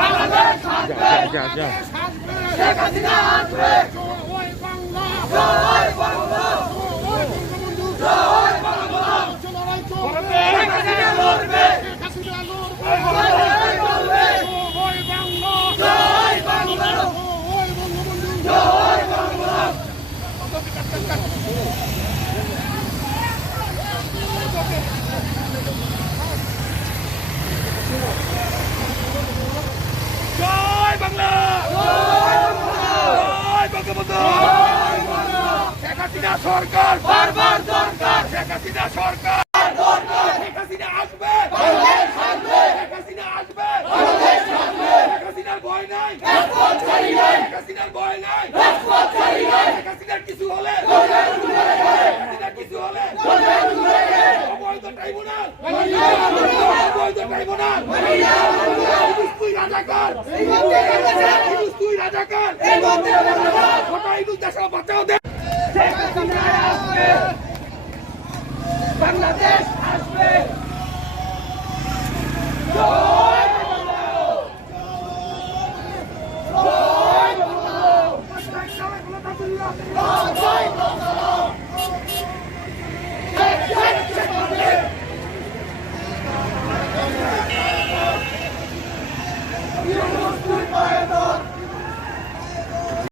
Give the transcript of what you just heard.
বাংলাদেশ আসবে, শেখ হাসিনা আসবে, জয় বাংলা, জয় বাংলা, জয় বঙ্গবন্ধু, জয় বাংলা, শেখ হাসিনা লড়বে, শেখ হাসিনা লড়বে, জয় বাংলা, জয় বাংলা, জয় বঙ্গবন্ধু, জয় বাংলা। জয় বাংলা, জয় বঙ্গবন্ধু, শেখ হাসিনা সরকার বারবার দরকার, শেখ হাসিনা সরকার দরকার, শেখ হাসিনা আসবে, বাংলাদেশ আসবে, শেখ হাসিনা আসবে, বাংলাদেশ আসবে, শেখ হাসিনার ভয় নাই, রাজপথ ছাড়ি নাই, শেখ হাসিনার ভয় নাই, রাজপথ ছাড়ি নাই, শেখ হাসিনার কিছু হলে, শেখ হাসিনার কিছু হলে, অবৈধ ট্রাইব্যুনাল, অবৈধ ট্রাইব্যুনাল, তুই রাজাকার, তুই রাজাকার, গোটা ইন্দু দেশ বাঁচাও দে। শেখ হাসিনা আসবে, বাংলাদেশ আসবে।